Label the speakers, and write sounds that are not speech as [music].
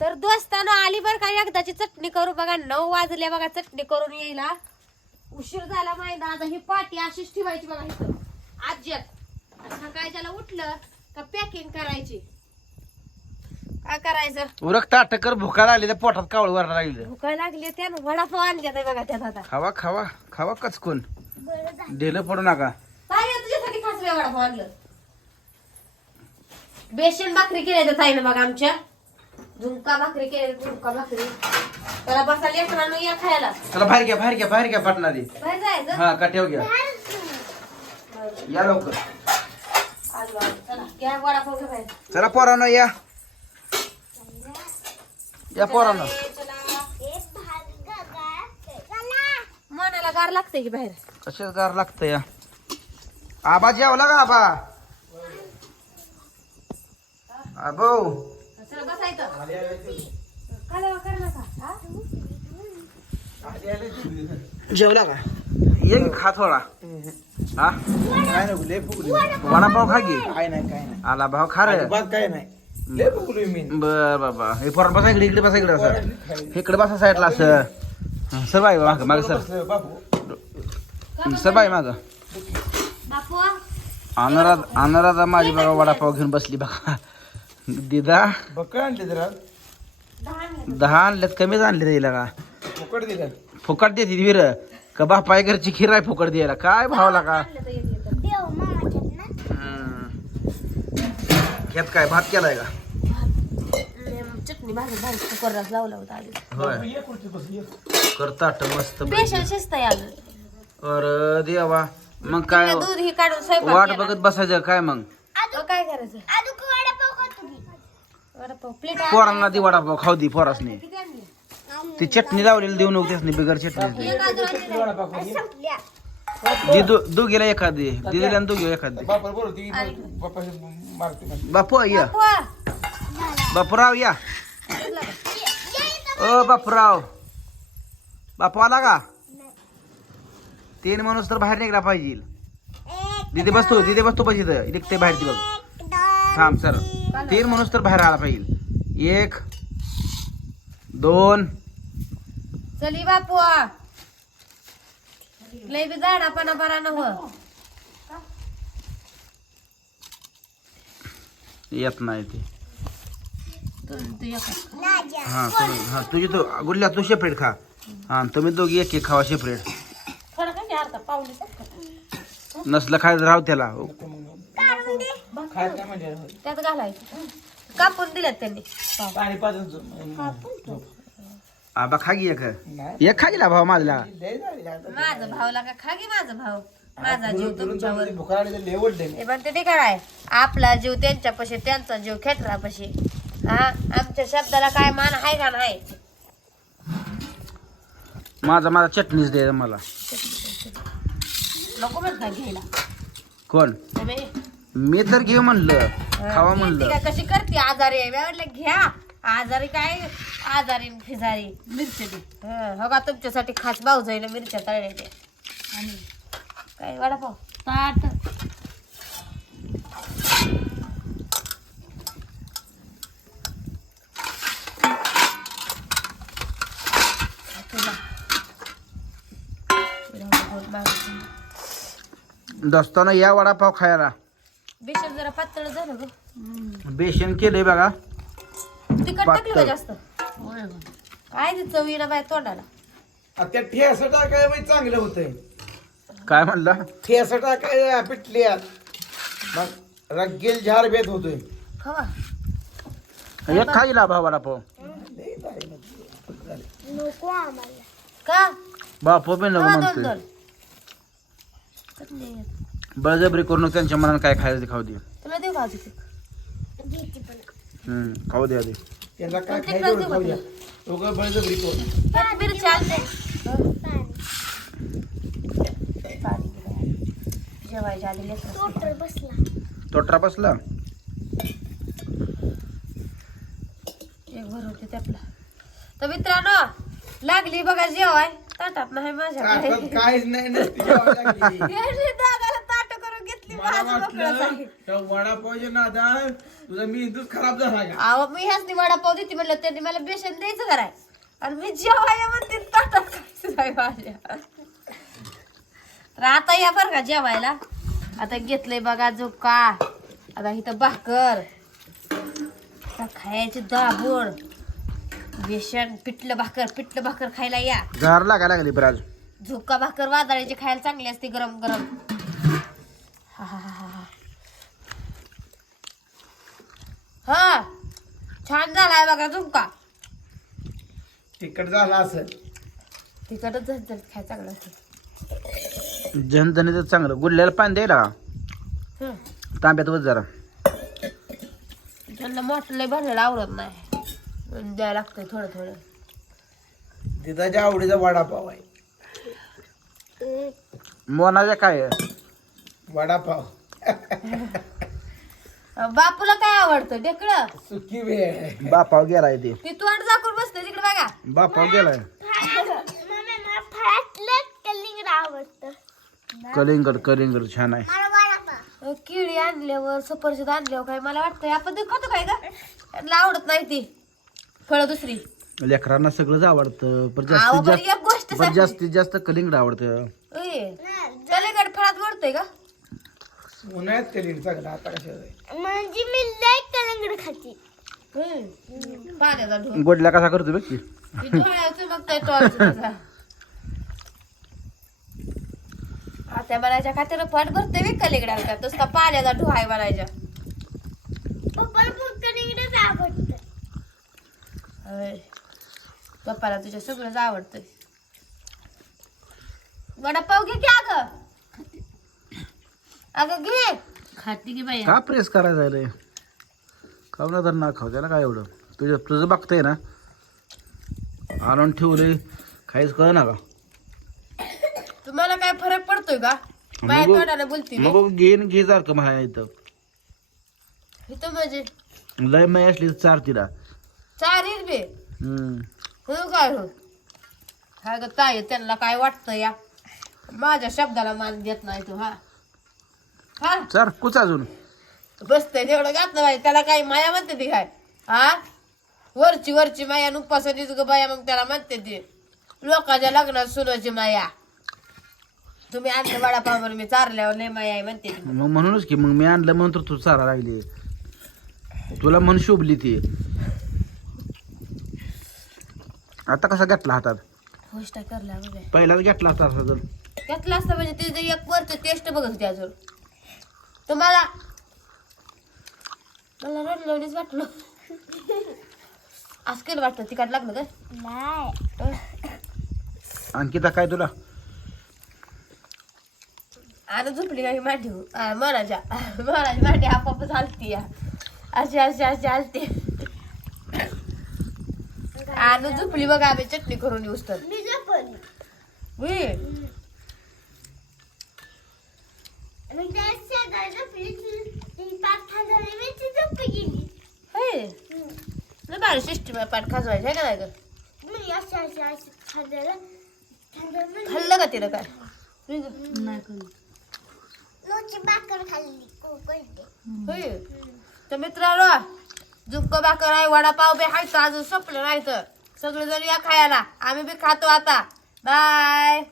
Speaker 1: तर दोस्तानं आली बरं का? एकदाची चटणी करू बघा. नऊ वाजल्या बघा चटणी करून यायला. उशीर झाला माहिती आता ही पाटी अशीच ठेवायची बघा इथं. आज्यात आणि सकाळच्याला उठलं का पॅकिंग करायची. काय करायचं?
Speaker 2: उरक ताट कर भुका लागली त्या पोटात कावळ वर लागली.
Speaker 1: भुका लागली त्यानं. वडापाव आहे बघा त्यात आता.
Speaker 2: खावा खावा खावा कचकून. ढेलं पडू नका.
Speaker 1: काय तुझ्यासाठी खास वडापाव आणलं. बेसन भाकरी केल्या त्या ताईनं बघा आमच्या. झुणका भाकरी केल्या झुणका भाकरी. त्याला बसा लेकरांनो या खायला.
Speaker 2: चला बाहेर घ्या बाहेर घ्या बाहेर घ्या पाटणारी
Speaker 1: बाहेर जायचं
Speaker 2: हा काट्याव घ्या. या लवकर.
Speaker 1: आलो आलो. चला घ्या वडापाव घ्या बाहेर.
Speaker 2: चला पोरांनो या. या पोरांनो.
Speaker 1: चला. मनाला गार लागते की बाहेर?
Speaker 2: कशाच गार लागतं या? आबा जेवला का आबा? आबो.
Speaker 1: हा?
Speaker 2: जेवला का? ये की खा थोडा. हा?
Speaker 3: काय नको लय फुगली
Speaker 2: वडापाव खा की?
Speaker 3: काय नाही काय नाही.
Speaker 2: आला भाव खा रे.
Speaker 3: अजिबात काय नाही. लय फुगलोय मी.
Speaker 2: बर बाबा हे पोरात बसा इकडे इकडे बसा इकडे असं. इकडे बसा साईडला असं. हा, सर बाई माग माग सर. सर बाई माग.
Speaker 1: बापू.
Speaker 2: अनुराध अनुराधा माझी बघा वडापाव घेऊन बसली बघा. दिदा.
Speaker 3: बकळ आणले जरा.
Speaker 1: दहा
Speaker 2: आणल्यात कमीच आणले तिला का?
Speaker 3: फुकट दिलं.
Speaker 2: फुकट देते विर. का बापाय घरची खीर आहे फुकट द्यायला? काय भावला का. ह्यात काय भात केलाय का?
Speaker 1: चटणी भाजी भाजी कुकरलाच लावला होता आधी
Speaker 2: होय.
Speaker 3: ये खुर्चीत बस ये
Speaker 2: करताट मस्त
Speaker 1: पेशल शिस्त आहे अजून.
Speaker 2: अरे देवा. मग काय
Speaker 1: दूध ही काढून स्वयंपाक
Speaker 2: वाट
Speaker 1: केला.
Speaker 2: बघत बसायचं काय मग?
Speaker 1: मग काय करायचं?
Speaker 2: पोरांना ती वडापाव खाऊ दी पोरासनी. ती चटणी लावलेली देऊ नको त्यासनी बिगर चटणी. दी दोघीला एखादी आणि दोघी एखादी.
Speaker 3: बापा
Speaker 2: या
Speaker 1: बापू,
Speaker 2: या. ओ बापूराव. बापू आला का? तीन माणूस तर बाहेर निघला पाहिजे. दिदी बसतो दिदी बसतो पाहिजे इथं. बाहेर ती बघ. थांब सर. तीन माणूस तर बाहेर आला पाहिजे. एक दोन.
Speaker 1: चली बापू. लय बी झाडापणा बरा नव
Speaker 2: येत नाही ते. हा तुम्ही हा तुझी तो गुडल्या तू सेपरेट खा. हा तुम्ही दोघी एक एक खावा
Speaker 1: पावली
Speaker 2: नसलं खायचं राहू त्याला.
Speaker 3: खायचं म्हणजे
Speaker 1: त्यात घालायचं. कापून दिल्यात त्यांनी.
Speaker 3: पाणी पाजून झोप.
Speaker 2: आबा खा की एक. एक खा गेला भाऊ माझला?
Speaker 3: लय झाली आता.
Speaker 1: माझं भावला का खा की माझं भाव माझा जीव
Speaker 3: दुरून- दुरून
Speaker 1: तुमच्यावर.
Speaker 3: चालली, भुका लागली तर.
Speaker 1: ते म्हणते ते काय आपला जीव त्यांच्यापाशी त्यांचा जीव खेटरापाशी. हा? आमच्या शब्दाला काय मान आहे का नाही?
Speaker 2: माझा माझा चटणीच दे मला.
Speaker 1: नको म्हणत घ्यायला.
Speaker 2: कोण?
Speaker 1: तुम्ही
Speaker 2: मी तर घे म्हणलं खावा
Speaker 1: ती
Speaker 2: म्हणलं.
Speaker 1: काय कशी करते? आजारी आहे. मी म्हटलं घ्या. आजारी काय? आजारी फिजारी. मिरची हो का? तुमच्यासाठी खास भाऊ जाईल मिरच्या तळल्या ते आणि काय वडापाव? ताट.
Speaker 2: दोस्तानं या वडापाव खायला.
Speaker 1: बेसन जरा पातळ झालं ग.
Speaker 2: बेसन केलंय बघा.
Speaker 1: तिखट टाकलं का जास्त? काय ते चवीला बाय तोंडाला.
Speaker 3: आता त्या ठेस टाकाय म्हणजे चांगलं होतंय.
Speaker 2: काय म्हणलं?
Speaker 3: ठेस टाकाय पिटली मग रग्गेल झार होतोय.
Speaker 1: खवा.
Speaker 2: एक खा गेला भाऊ वडापाव
Speaker 3: लय
Speaker 1: का?
Speaker 2: बापू पण नको
Speaker 1: खवा दोन
Speaker 2: म्हणतोय.
Speaker 1: दोन. चटणी.
Speaker 2: बळजबरी करून त्यांच्या मनानं काय खायचं ते खाऊ दे.
Speaker 1: तुला देऊ
Speaker 2: हम्म, खाऊ दे आधी.
Speaker 3: त्यांना काय खायचं खाऊ द्या. बळजबरी करून
Speaker 1: जेवायच्या आधी लेकरं.
Speaker 2: तोटरा बसला?
Speaker 1: एक भरवते त्यातला. तर मित्रांनो लागली बघा जेवाय ताटात नाही माझ्या
Speaker 3: काहीच नाही नसती जेवायला लागली.
Speaker 1: दादाला ताट करून घेतली
Speaker 3: मला
Speaker 1: माझं मोकळंच
Speaker 3: वाटलं
Speaker 1: आहे.
Speaker 3: त्या वडापावच्या नादा तुझा मेंदूच खराब झाला का?
Speaker 1: अहो मी ह्याच वडापाव देते म्हणलं त्यांनी मला बेसन द्यायचं कराय. आणि मी जेवाय म्हणते ताटात खायचं नाही माझ्या. तर आता या बरं का जेवायला. आता घेतलंय बघा जो का आता इथं भाकर. आता खायची दाबूळ बेसन पिठलं भाकर पिठलं भाकर खायला या.
Speaker 2: गार लागायला लागली बरं आज
Speaker 1: झुक्का भाकर वादळाची खायला चांगली असते गरम गरम हा. हा. हा हा हा छान झालाय बघा झुमका.
Speaker 3: तिकट झाला असेल.
Speaker 1: तिकडच झणझणीत खाय चांगलं असते
Speaker 2: जनधनीचं चांगलं. गुडल्याला पाणी द्यायला.
Speaker 1: हं.
Speaker 2: तांब्यात वच जरा.
Speaker 1: त्यांना मोठं लय भरलेलं आवडत नाही. म्हणून द्यायला लागतंय थोडं थोडं.
Speaker 3: तिथाच्या आवडीचा वडापाव आहे.
Speaker 2: मोनाच्या काय? आहे?
Speaker 3: वडापाव.
Speaker 1: बापूला काय आवडतं? ढेकळं?
Speaker 3: सुकी वेळ
Speaker 2: बापाव गेलाय ते.
Speaker 1: ती तोंड झाकून बसते तिकडे बघा.
Speaker 2: बापाव गेलाय. कलिंगड कलिंगड छान आहे.
Speaker 1: अं, केळी आणल्यावर सफरचंद आणल्यावर काय मला वाटतंय. आपण ते खातो काय का त्यांना आवडत नाही ती. फळं दुसरी.
Speaker 2: लेकरांना सगळंच आवडतं पण जास्तीत
Speaker 1: पण एक गोष्ट
Speaker 2: जास्त पण जास्तीत जास्त कलिंगड आवडतं.
Speaker 1: त्याला फळात मोडतोय का
Speaker 3: उन्हाळ्यात करीन चांगला आता कशा
Speaker 4: म्हणजे मी लय कलंगड खाती.
Speaker 1: हम्म. पाण्याचा ढोल
Speaker 2: गोडल्या कसा करतो बघ की.
Speaker 1: मग टॉर्च तुझा. आता बनायच्या खात्यानं पाठ भरते वे कलिगडाल का तसं पाण्याचा ढोहाय बनायच्या.
Speaker 4: पप्पाला पण कलिंगडच आवडतं.
Speaker 1: पप्पाला तुझ्या सगळंच आवडतंय. वडापाव घे की अगं. अगं घे. खाती की बाई?
Speaker 2: का प्रेस करायचं रे खाऊ ना तर ना खाऊ? त्याला काय एवढं? तुझं तुझं बघतंय ना? आणून ठेवले. खायच कळ ना का?
Speaker 1: तुम्हाला काय फरक पडतोय का? माझ्या
Speaker 2: मग-
Speaker 1: बोलती मी.
Speaker 2: मग घेन घे का माझ्या इथं.
Speaker 1: इथं म्हणजे?
Speaker 2: लय मै असली तर चार तिला
Speaker 1: चारीच बे.
Speaker 2: हम्म.
Speaker 1: हो काय हो काय ग ताई त्यांना काय वाटतं या? माझ्या शब्दाला मान देत नाही तू हा. हा?
Speaker 2: चार कुच अजून.
Speaker 1: बसतंय तेवढं घातलं पाहिजे त्याला काही माया म्हणते ती काय? हा? वरची वरची माया नुकपासनीच ग बाया मग त्याला म्हणते ती. लोकांच्या लग्नात सुनाची माया. तुम्ही आणलं वडापावर मी चारल्यावर लय माया आहे म्हणते ती.
Speaker 2: मग म्हणूनच की मग मी आणलं म्हणून तर तू चारा लागली. तुला मन शोभली ती. आता कसा घेतला हातात?
Speaker 1: गोष्ट करला बघा.
Speaker 2: पहिलाच घेतला असता
Speaker 1: असतं म्हणजे तिचं एक वरच टेस्ट बघत होती अजून. तुम्हाला मला रडलवणीच वाटलं. [laughs] असं केलं वाटतं तिकट लागलं का?
Speaker 4: नाही.
Speaker 2: आणखी तर काय तुला?
Speaker 1: आता झोपली नाही मांडी मनाच्या मनाची मांडी आपाप चालती या. अशी अशी अशी आलती आणि झोपली बघा आम्ही चटणी करून येऊस तर.
Speaker 4: मी
Speaker 1: उई,
Speaker 4: त्या
Speaker 1: हे. लय भारी सिस्टीम आहे पाठ खाजवायची आहे का नाही गं? खाल्लं का तिला काय?
Speaker 4: लोची भाकर खाल्ली कोकळते
Speaker 1: होय? तर मित्रांनो झुक्क भाकर आहे वडापाव बी आहे तर अजून संपलं नाही तर. सगळेजण या खायला. आम्ही बी खातो आता. बाय.